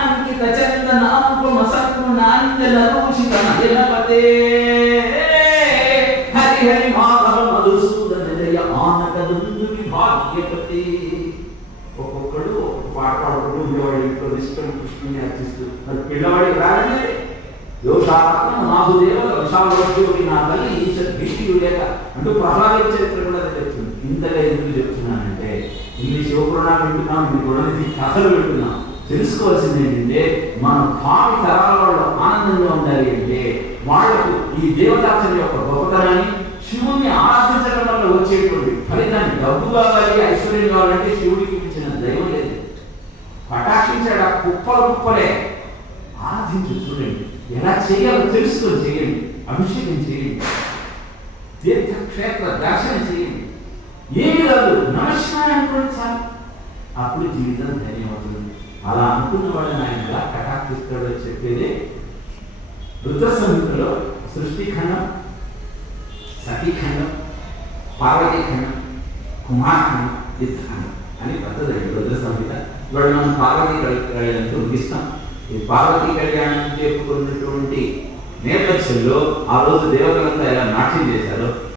అంకిత చందనాంకుమ సత్కుణాంజన రూషిత హరి హరి మాధవ మధుసూదన జయ ఆనక దుందు విభాగ్యపతి ఒక్కొక్కడు ఒక పాట పాడుకుంటూ ఉండేవాడు ఇంట్లో ఇష్టం కృష్ణుని అర్చిస్తూ మరి పిల్లవాడి రాగానే యోషాత్మ నాసుదేవ విశాలవశ్యోకి నా తల్లి ఈశ్వర్ భీష్యుడు అంటూ ప్రహ్లాద చరిత్ర కూడా చెప్తుంది ఇంతగా ఎందుకు చెప్తున్నానంటే ఇన్ని శివపురాణాలు వింటున్నాం మీ గుణనిధి కథలు వింటున్నాం తెలుసుకోవాల్సింది ఏంటంటే మన భావి తరాల వాళ్ళు ఆనందంగా ఉండాలి అంటే వాళ్ళకు ఈ దేవతార్చన యొక్క గొప్పతనాన్ని శివుని ఆరాధించడం వల్ల వచ్చేటువంటి ఫలితాన్ని డబ్బు కావాలి ఐశ్వర్యం కావాలంటే శివుడికి ఇచ్చిన దైవం లేదు. కటాక్షించాడు ఆ కుప్పల కుప్పలే. ఆరాధించు చూడండి. ఎలా చేయాలో తెలుసుకొని చేయండి. అభిషేకం చేయండి. తీర్థక్షేత్ర దర్శనం చేయండి. ఏమి రాదు నమస్కారం అప్పుడు జీవితం ధన్యమవుతుంది అలా అనుకున్నవాడని ఆయన ఎలా కటాక్షిస్తాడో చెప్పేది రుద్ర సంహితలో సృష్టిఖండం సతీఖండం పార్వతీఖండం కుమారఖండం యుద్ధఖండం అని పద్ధతి రుద్ర సంహిత ఇవాళ మనం పార్వతీ కళ్యాణంతో ముగిస్తాం. ఈ పార్వతీ కళ్యాణం చెప్పుకున్నటువంటి నేపథ్యంలో ఆ రోజు దేవతలంతా ఎలా నాట్యం చేశారో